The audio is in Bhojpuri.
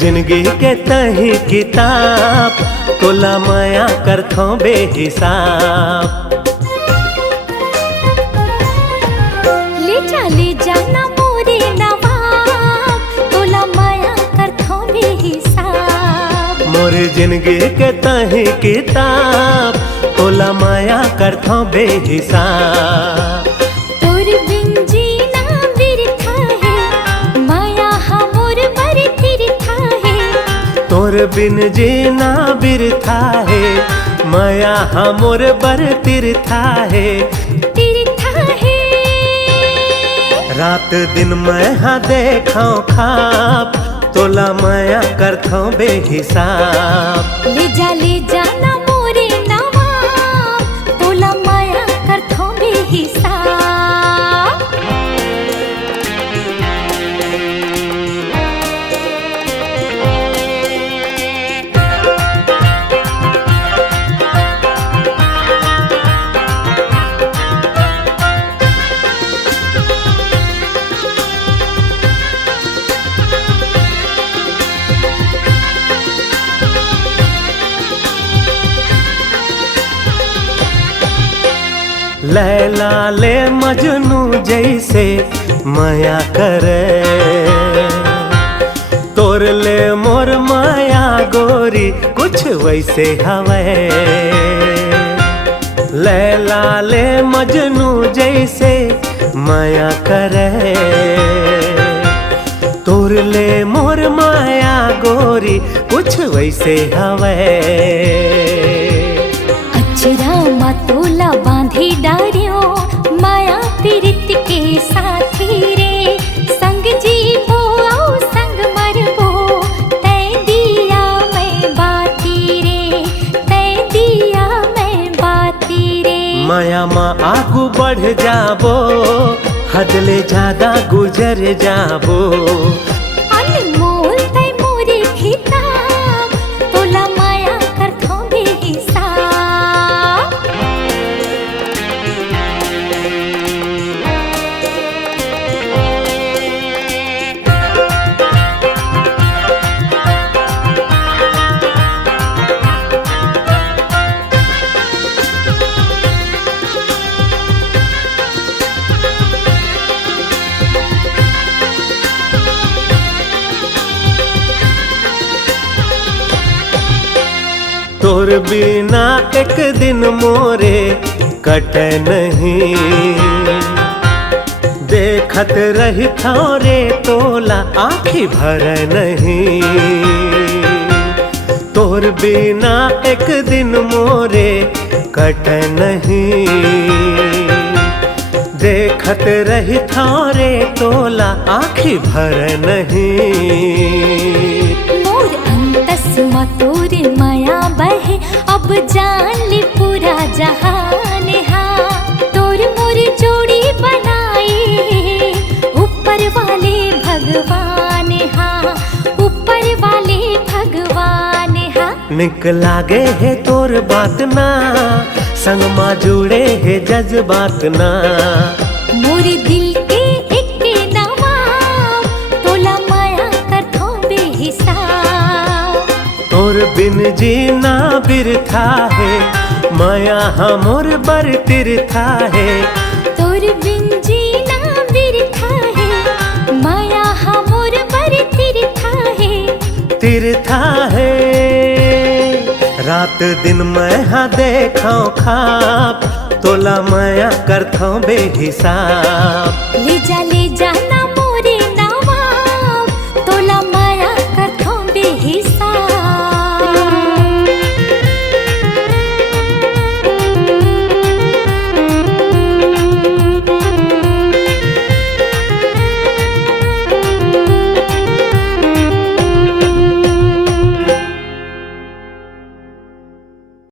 जिंदगी के तही किताब तोला माया करथों बेहिसाब। ले जाना मोरे नवाब तोला माया करथों बेहिसाब। मोरे जिंदगी के तही किताब तोला माया करथों बेहिसाब। तोर बिन जीना बिरथा है माया हमोर बर तिरथा है। तोर बिन जीना बिरथा है माया हमोर बर तिरथा है। तिरथा है रात दिन मैं हाँ देखो खाब तोला माया करथों बेहिसाब। ले जाना मोरे नवाब तोला माया करथों बेहिसाब। लैला ले मजनू जैसे माया करे तोर ले मोर माया गोरी कुछ वैसे हवे। लैला ले मजनू जैसे माया करे तोर ले मोर माया गोरी कुछ वैसे हवे। अचरा मतोला बांधी डारियो माया पीरित के साथी रे। संग जीवो आओ संग मरबो तै दिया मैं बाती रे। तै दिया मैं बाती रे। माया माँ आगू बढ़ जाबो हद ले ज्यादा गुजर जाबो। अनमोल तै मोरे खिताब तोला माया करथों बेहिसाब। तोर बिना एक दिन मोरे कटे नहीं देखत रही रे तोला आँखी भर नहीं। तोर बिना एक दिन मोरे कटे नहीं देखत रही रे तोला आँखी भर नहीं। मोर अंतस मतोर माया बहे अब जान ली पूरा जहान हा। तोर मोर जोड़ी बनाई ऊपर वाले भगवान हा। ऊपर वाले भगवान हा। निक लागे है तोर बात ना संग माँ जुड़े है जज्बात ना। मोर दिल के एक नवाब तोला माया करथों बेहिसाब। तोर बिन जीना बिरथा है माया हमोर बर तिरथा है। तोर बिन जीना बिरथा है माया हमोर बर तिरथा है। तिरथा है रात दिन मैं हाँ देखो खाब तोला माया करथों बेहिसाब। ले जाना